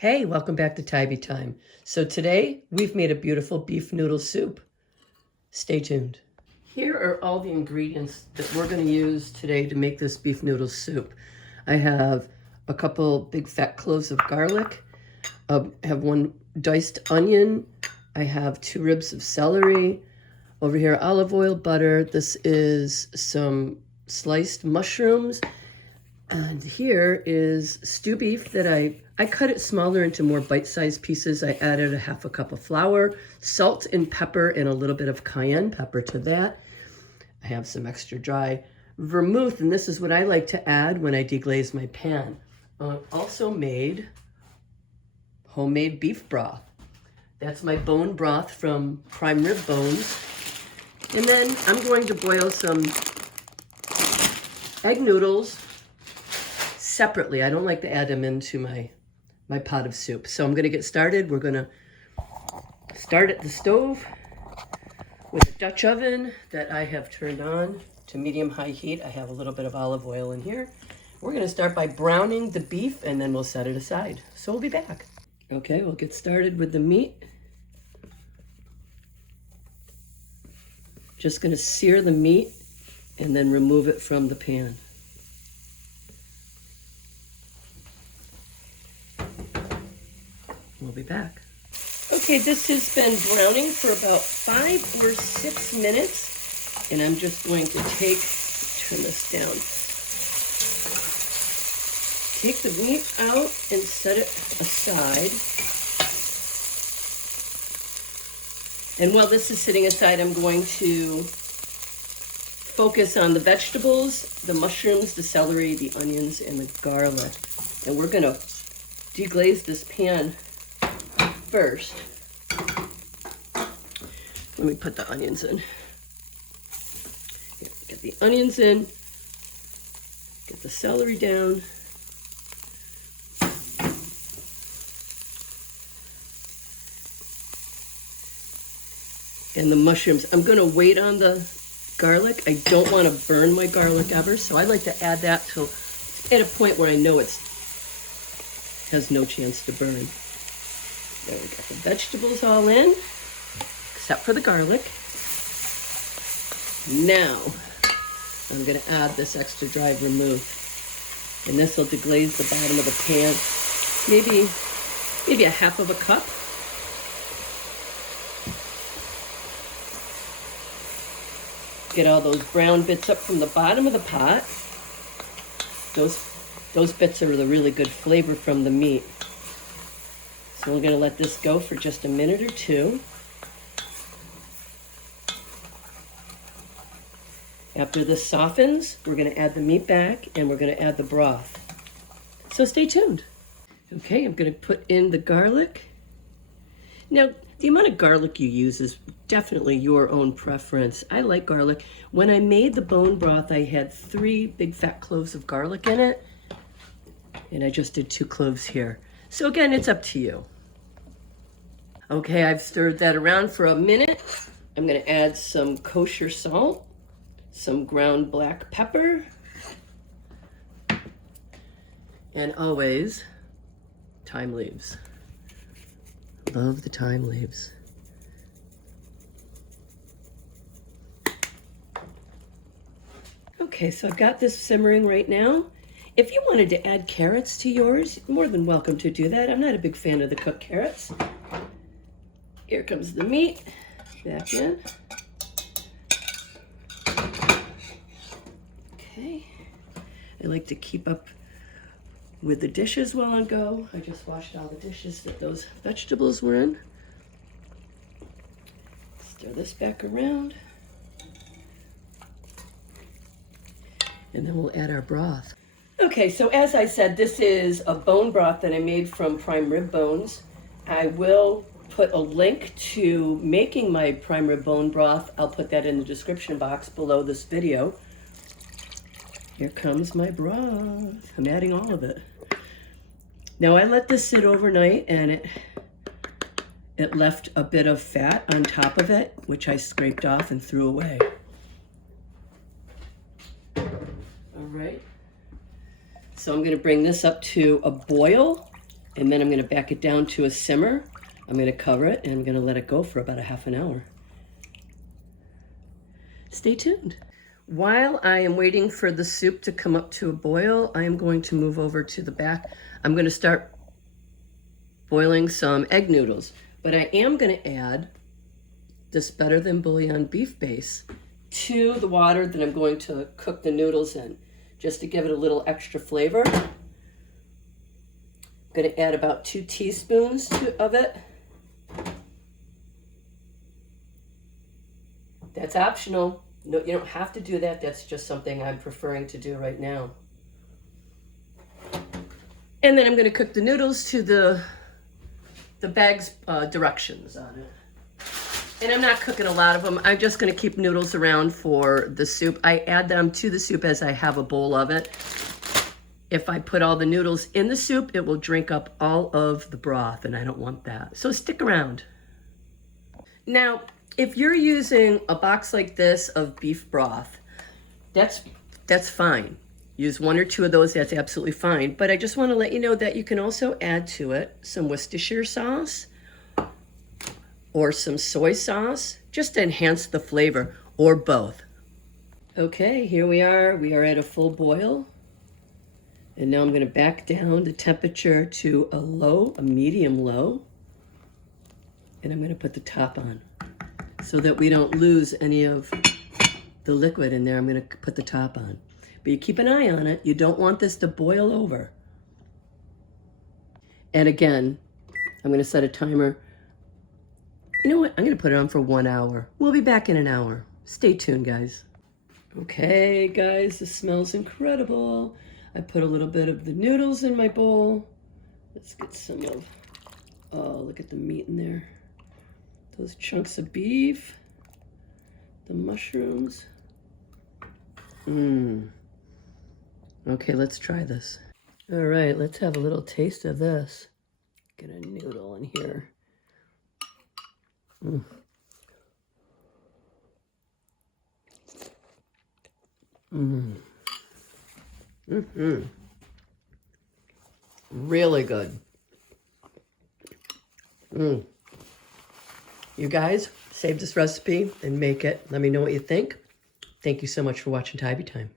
Hey, welcome back to Thyme. So today we've made a beautiful beef noodle soup. Stay tuned. Here are all the ingredients that we're going to use today to make this beef noodle soup. I have a couple big fat cloves of garlic. I have one diced onion. I have 2 ribs of celery. Over here, olive oil, butter. This is some sliced mushrooms. And here is stew beef that I cut it smaller into more bite-sized pieces. I added a half a cup of flour, salt and pepper, and a little bit of cayenne pepper to that. I have some extra dry vermouth, and this is what I like to add when I deglaze my pan. Also made homemade beef broth. That's my bone broth from prime rib bones. And then I'm going to boil some egg noodles separately. I don't like to add them into my pot of soup. So I'm going to get started. We're going to start at the stove with a Dutch oven that I have turned on to medium-high heat. I have a little bit of olive oil in here. We're going to start by browning the beef, and then we'll set it aside. So we'll be back. Okay, we'll get started with the meat. Just going to sear the meat and then remove it from the pan. We'll be back. Okay, this has been browning for about 5 or 6 minutes, and I'm just going to turn this down. Take the meat out and set it aside. And while this is sitting aside, I'm going to focus on the vegetables, the mushrooms, the celery, the onions, and the garlic. And we're going to deglaze this pan first. Let me put the onions in. Here, get the onions in. Get the celery down. And the mushrooms. I'm going to wait on the garlic. I don't want to burn my garlic ever, so I like to add that till at a point where I know it has no chance to burn. There we got the vegetables all in, except for the garlic. Now, I'm going to add this extra dry vermouth. And this will deglaze the bottom of the pan. Maybe a half of a cup. Get all those brown bits up from the bottom of the pot. Those bits are the really good flavor from the meat. So we're going to let this go for just a minute or two. After this softens, we're going to add the meat back and we're going to add the broth. So stay tuned. Okay, I'm going to put in the garlic. Now, the amount of garlic you use is definitely your own preference. I like garlic. When I made the bone broth, I had 3 big fat cloves of garlic in it. And I just did 2 cloves here. So again, it's up to you. Okay, I've stirred that around for a minute. I'm going to add some kosher salt, some ground black pepper, and always thyme leaves. Love the thyme leaves. Okay, so I've got this simmering right now. If you wanted to add carrots to yours, you're more than welcome to do that. I'm not a big fan of the cooked carrots. Here comes the meat, back in. Okay, I like to keep up with the dishes while I go. I just washed all the dishes that those vegetables were in. Stir this back around. And then we'll add our broth. Okay, so as I said, this is a bone broth that I made from prime rib bones. I will put a link to making my prime rib bone broth. I'll put that in the description box below this video. Here comes my broth. I'm adding all of it. Now I let this sit overnight and it left a bit of fat on top of it, which I scraped off and threw away. All right. So I'm going to bring this up to a boil And then I'm going to back it down to a simmer. I'm going to cover it and I'm going to let it go for about a half an hour. Stay tuned. While I am waiting for the soup to come up to a boil, I am going to move over to the back. I'm going to start boiling some egg noodles, but I am going to add this Better Than Bouillon beef base to the water that I'm going to cook the noodles in, just to give it a little extra flavor. I'm going to add about 2 teaspoons of it. That's optional. No, you don't have to do that. That's just something I'm preferring to do right now. And then I'm going to cook the noodles to the bag's directions on it. And I'm not cooking a lot of them. I'm just going to keep noodles around for the soup. I add them to the soup as I have a bowl of it. If I put all the noodles in the soup, it will drink up all of the broth, and I don't want that. So stick around. Now, if you're using a box like this of beef broth, that's fine. Use 1 or 2 of those, that's absolutely fine. But I just want to let you know that you can also add to it some Worcestershire sauce or some soy sauce, just to enhance the flavor, or both. Okay, here we are. We are at a full boil. And now I'm going to back down the temperature to a medium low. And I'm going to put the top on so that we don't lose any of the liquid in there. I'm going to put the top on. But you keep an eye on it. You don't want this to boil over. And again, I'm going to set a timer. You know what? I'm going to put it on for 1 hour. We'll be back in an hour. Stay tuned, guys. Okay, guys, this smells incredible. I put a little bit of the noodles in my bowl. Let's get some of, oh, look at the meat in there. Those chunks of beef. The mushrooms. Okay, let's try this. All right, let's have a little taste of this. Get a noodle in here. Really good. You guys, save this recipe and make it. Let me know what you think. Thank you so much for watching Thyme Time.